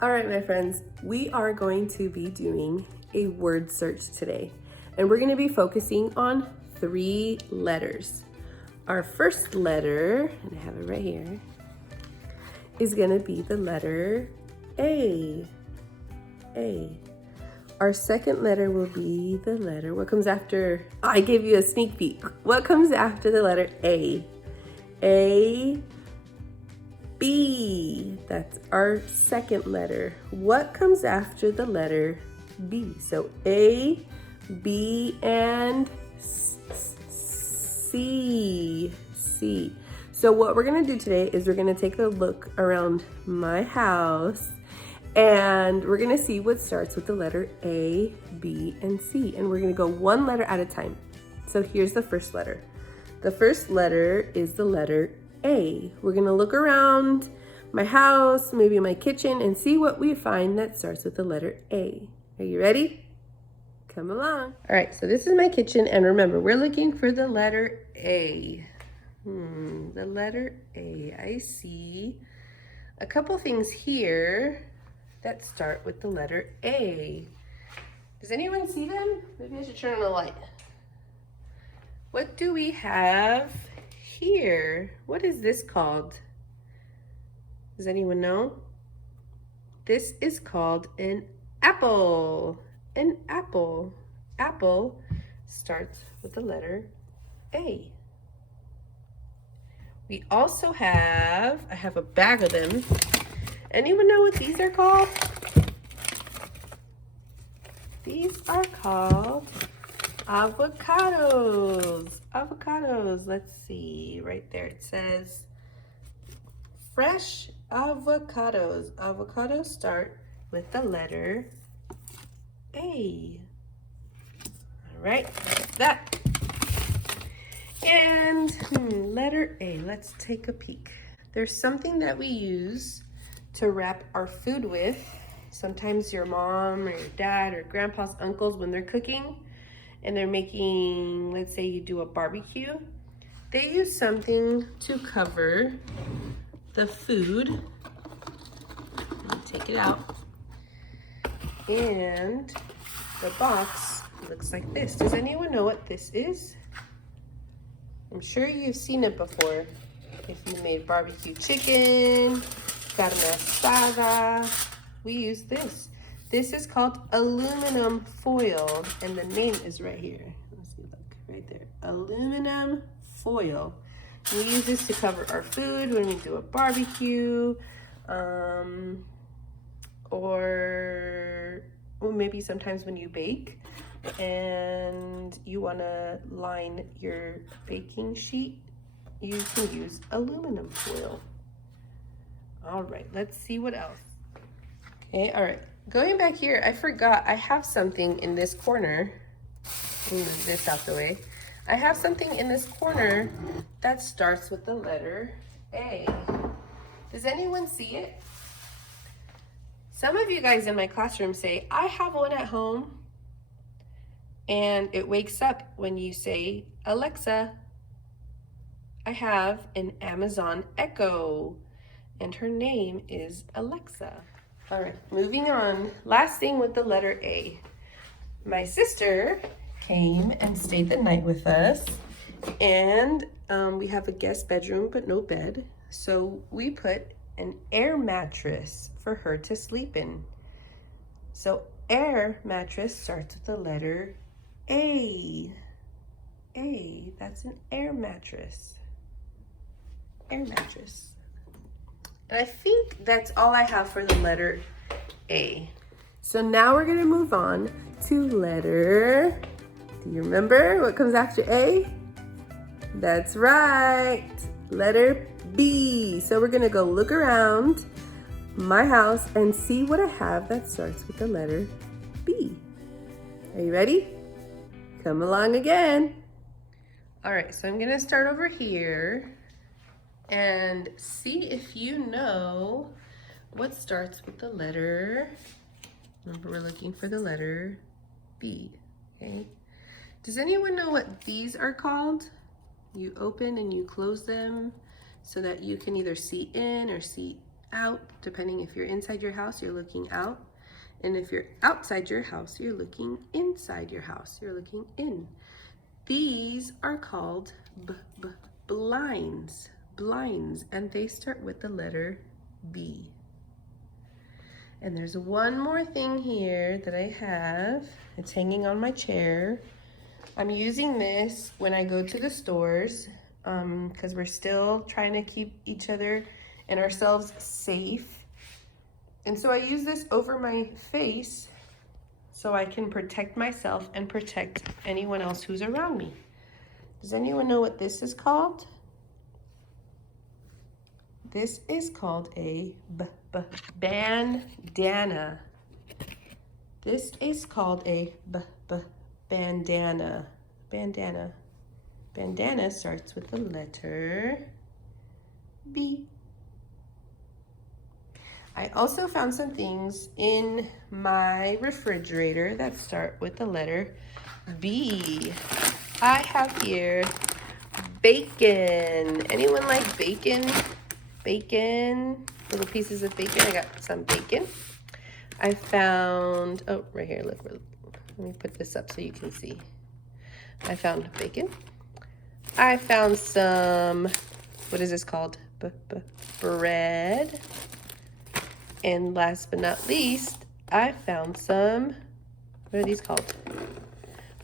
All right, my friends, we are going to be doing a word search today, and we're going to be focusing on 3 letters. Our first letter, and I have it right here, is going to be the letter A. A. Our second letter will be the letter, what comes after? Oh, I gave you a sneak peek. What comes after the letter A? A, B. That's our second letter. What comes after the letter B? So A, B, and C. C. So what we're gonna do today is we're gonna take a look around my house and we're gonna see what starts with the letter A, B, and C. And we're gonna go one letter at a time. So here's the first letter. The first letter is the letter A. We're gonna look around my house, maybe my kitchen, and see what we find that starts with the letter A. Are you ready? Come along. All right, so this is my kitchen, and remember, we're looking for the letter A. The letter A. I see a couple things here that start with the letter A. Does anyone see them? Maybe I should turn on the light. What do we have here? What is this called? Does anyone know? This is called an apple. An apple. Apple starts with the letter A. We also have, I have a bag of them. Anyone know what these are called? These are called avocados. Avocados. Let's see. Right there it says fresh avocados. Avocados start with the letter A. All right, that's that. And letter A. Let's take a peek. There's something that we use to wrap our food with. Sometimes your mom or your dad or grandpa's uncles, when they're cooking and they're making, let's say you do a barbecue, they use something to cover the food. Let me take it out. And the box looks like this. Does anyone know what this is? I'm sure you've seen it before. If you made barbecue chicken, carne asada, we use this. This is called aluminum foil, and the name is right here. Let's see, look, right there. Aluminum foil. We use this to cover our food when we do a barbecue, or maybe sometimes when you bake and you want to line your baking sheet, you can use aluminum foil. All right, let's see what else. Okay, all right. Going back here, I forgot I have something in this corner. Move this out the way. I have something in this corner that starts with the letter A. Does anyone see it? Some of you guys in my classroom say, I have one at home, and it wakes up when you say, Alexa. I have an Amazon Echo, and her name is Alexa. All right, moving on. Last thing with the letter A. My sister came and stayed the night with us, and we have a guest bedroom, but no bed. So we put an air mattress for her to sleep in. So air mattress starts with the letter A. A, that's an air mattress. Air mattress. And I think that's all I have for the letter A. So now we're gonna move on to letter, do you remember what comes after A? That's right, letter B. So we're gonna go look around my house and see what I have that starts with the letter B. Are you ready? Come along again. All right, so I'm gonna start over here and see if you know what starts with the letter, remember we're looking for the letter B, okay? Does anyone know what these are called? You open and you close them so that you can either see in or see out. Depending if you're inside your house, you're looking out. And if you're outside your house, you're looking inside your house. You're looking in. These are called blinds. Blinds, and they start with the letter B. And there's one more thing here that I have. It's hanging on my chair. I'm using this when I go to the stores because we're still trying to keep each other and ourselves safe. And so I use this over my face so I can protect myself and protect anyone else who's around me. Does anyone know what this is called? This is called a bandana. This is called a bandana. Bandana. Bandana starts with the letter B. I also found some things in my refrigerator that start with the letter B. I have here bacon. Anyone like bacon? Bacon, little pieces of bacon. I got some bacon. I found, oh, right here, look, let me put this up so you can see. I found bacon. I found some, what is this called? Bread. And last but not least, I found some, what are these called?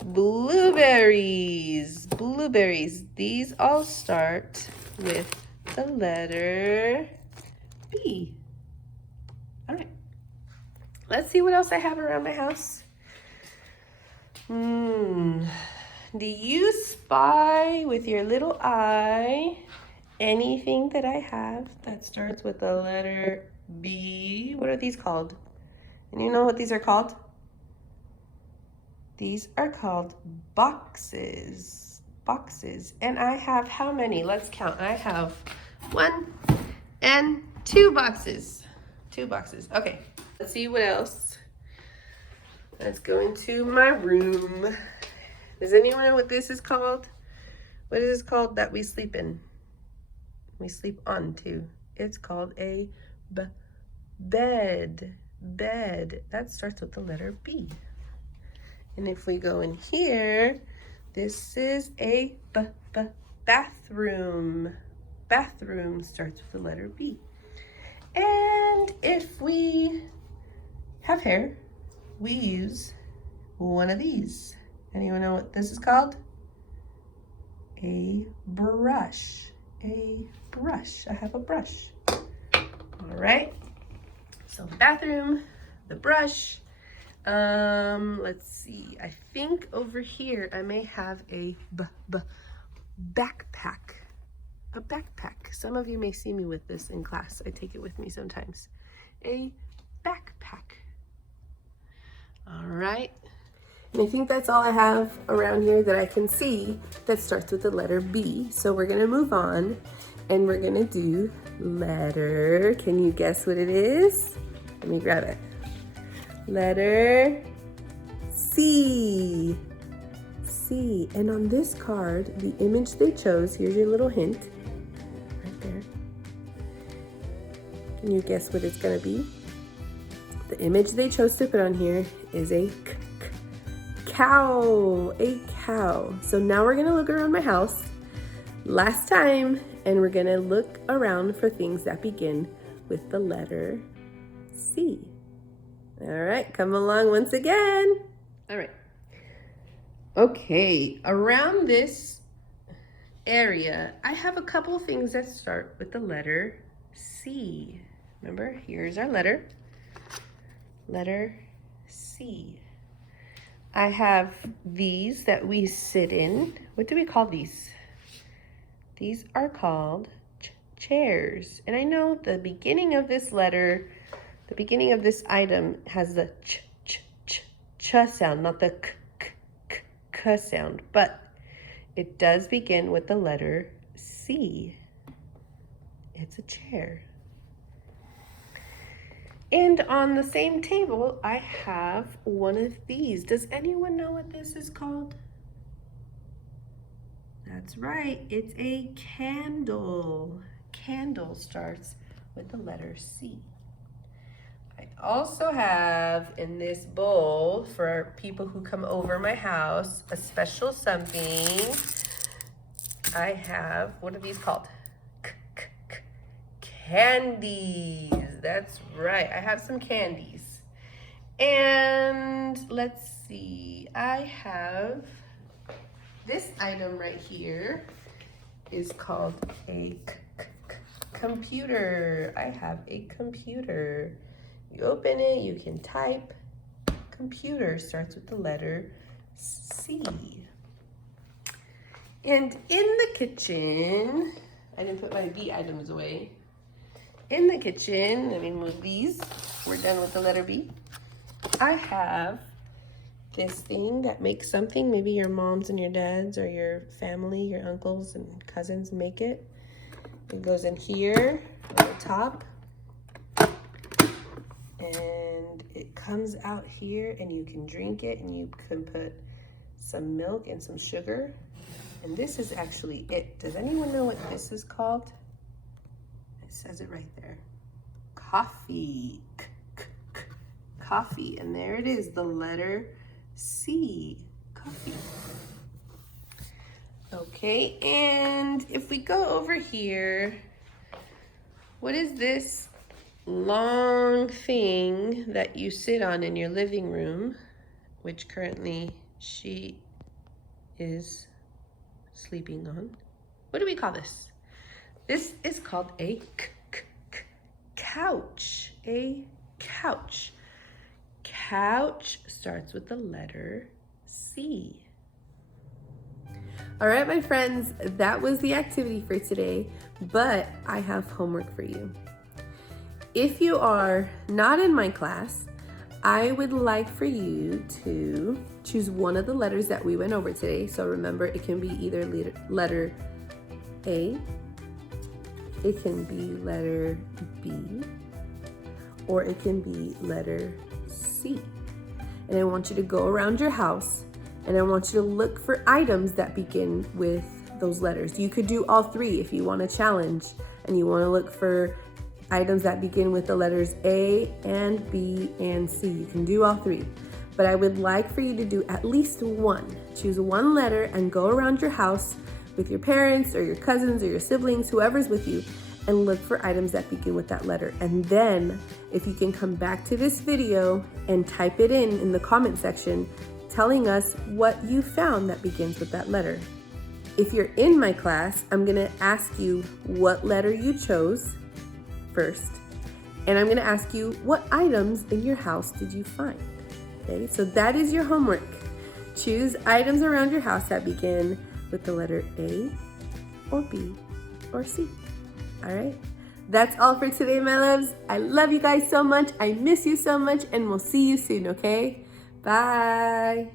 Blueberries. Blueberries. These all start with the letter B. All right. Let's see what else I have around my house. Do you spy with your little eye anything that I have that starts with the letter B? What are these called? And you know what these are called? These are called boxes. Boxes. And I have how many? Let's count. I have 1 and 2 boxes. 2 boxes. Okay. Let's see what else. Let's go into my room. Does anyone know what this is called? What is this called that we sleep in? We sleep on too. It's called a bed. Bed. That starts with the letter B. And if we go in here, this is a bathroom. Bathroom starts with the letter B. And if we have hair, we use one of these. Anyone know what this is called? A brush. A brush. I have a brush. All right. So the bathroom, the brush. Let's see. I think over here I may have a backpack. A backpack. Some of you may see me with this in class. I take it with me sometimes. A backpack. All right. And I think that's all I have around here that I can see that starts with the letter B. So we're gonna move on and we're gonna do letter. Can you guess what it is? Let me grab it. Letter C. C. And on this card, the image they chose, here's your little hint, right there. Can you guess what it's gonna be? The image they chose to put on here is a cow. A cow. So now we're gonna look around my house, last time, and we're gonna look around for things that begin with the letter C. All right, come along once again. All right. Okay, around this area, I have a couple things that start with the letter C. Remember, here's our letter. Letter C. I have these that we sit in. What do we call these? These are called chairs. And I know the beginning of this letter, the beginning of this item has the ch sound, not the k sound, but it does begin with the letter C. It's a chair. And on the same table, I have one of these. Does anyone know what this is called? That's right, it's a candle. Candle starts with the letter C. I also have in this bowl for people who come over my house a special something. I have, what are these called? Candies. That's right. I have some candies. And let's see. I have this item right here is called a computer. I have a computer. You open it, you can type. Computer starts with the letter C. And in the kitchen, I didn't put my B items away. In the kitchen, let me move these. We're done with the letter B. I have this thing that makes something. Maybe your moms and your dads or your family, your uncles and cousins make it. It goes in here on the top. And it comes out here and you can drink it and you can put some milk and some sugar. And this is actually it. Does anyone know what this is called? It says it right there. Coffee. Coffee. And there it is, the letter C. Coffee. Okay, and if we go over here, what is this long thing that you sit on in your living room, which currently she is sleeping on? What do we call this? This is called a couch. A couch. Couch starts with the letter C. All right, my friends, that was the activity for today, but I have homework for you. If you are not in my class, I would like for you to choose one of the letters that we went over today. So remember, it can be either letter A, it can be letter B, or it can be letter C. And I want you to go around your house and I want you to look for items that begin with those letters. You could do all three if you want a challenge and you want to look for items that begin with the letters A and B and C. You can do all three. But I would like for you to do at least one. Choose one letter and go around your house with your parents or your cousins or your siblings, whoever's with you, and look for items that begin with that letter. And then if you can come back to this video and type it in the comment section, telling us what you found that begins with that letter. If you're in my class, I'm gonna ask you what letter you chose first, and I'm gonna ask you what items in your house did you find. Okay, so that is your homework. Choose items around your house that begin with the letter A or B or C. All right, that's all for today, my loves. I love you guys so much. I miss you so much, and we'll see you soon, okay? Bye.